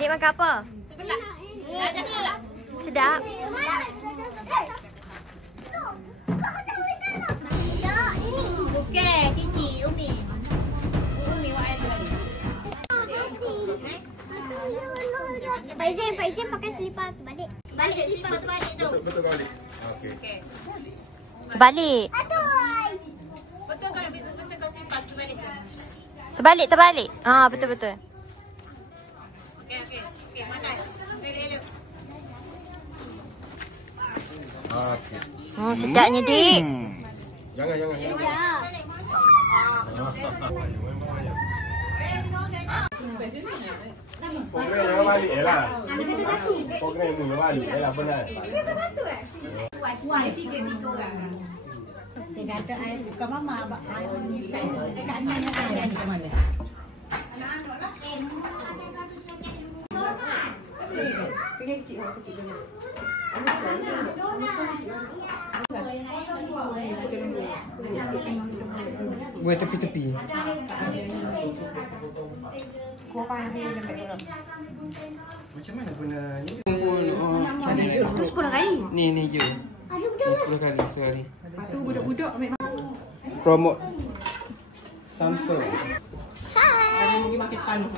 Adik makan apa? Sedap. Okey, Kiki, Umi. Umi buat air balik. Faizin pakai selipar terbalik. Balik selipar terbalik tu. Betul balik. Okey. Okey. Terbalik. Betul kan selipar terbalik. Terbalik. Betul. Okey, makan. Elok. Okey. Oh, sedapnya, Dik. Jangan. Program jangan balik je lah. Program ni jangan balik je lah, benar. Wah, 3 orang. Dia kata air bukan mama, air ni dekat anak ni ke mana? Anak-anak lah. Pergi kecil dulu. Buat tepi-tepi. Macam mana guna ni? Itu 10 kali. Ni je. Ni 10 kali sehari. Lepas tu budak-budak ambil makan. Promote Samsung. Hai. Pergi makan panu.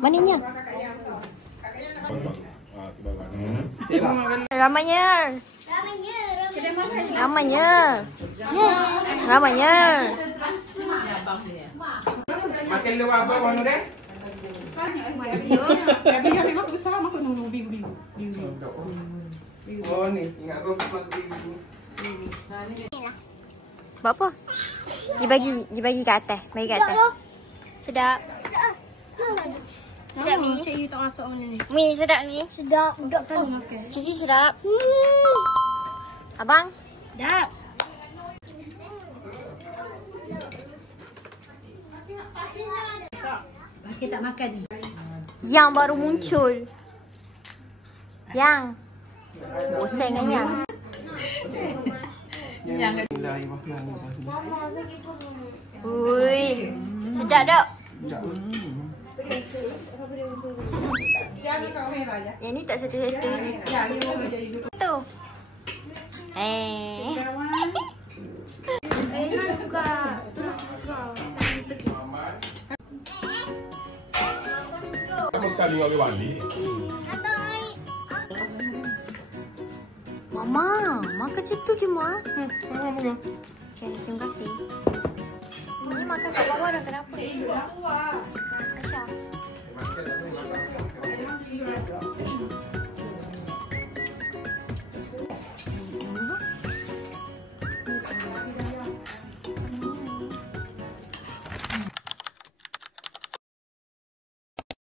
Mananya? Ramanya. Makan luar apa warna dia? Tapi yang memang besar makan nunu biru. Oh ni, ingat kau makan biru. Buat apa? Dibagi kat atas. Bagi kat atas. Sedap. Sedap Mi. Cik you tak masak mana ni? Mi sedap Mi. Sedap. Budak kan makan. Cici sedap. Abang. Sedap. Kita tak makan ni. Yang baru muncul. Yang. Bosan kan yang? Yang Ui. Sedap tak? Jangan kau merah je. Yang ni tak satu-satu. Ya, ni mau jadi dulu. Tu. Kamu sekali ambil balik. Mama, makan macam tu je, Ma. Okay, terima kasih. Ini makan kat bawah dah kenapa? Aisyah.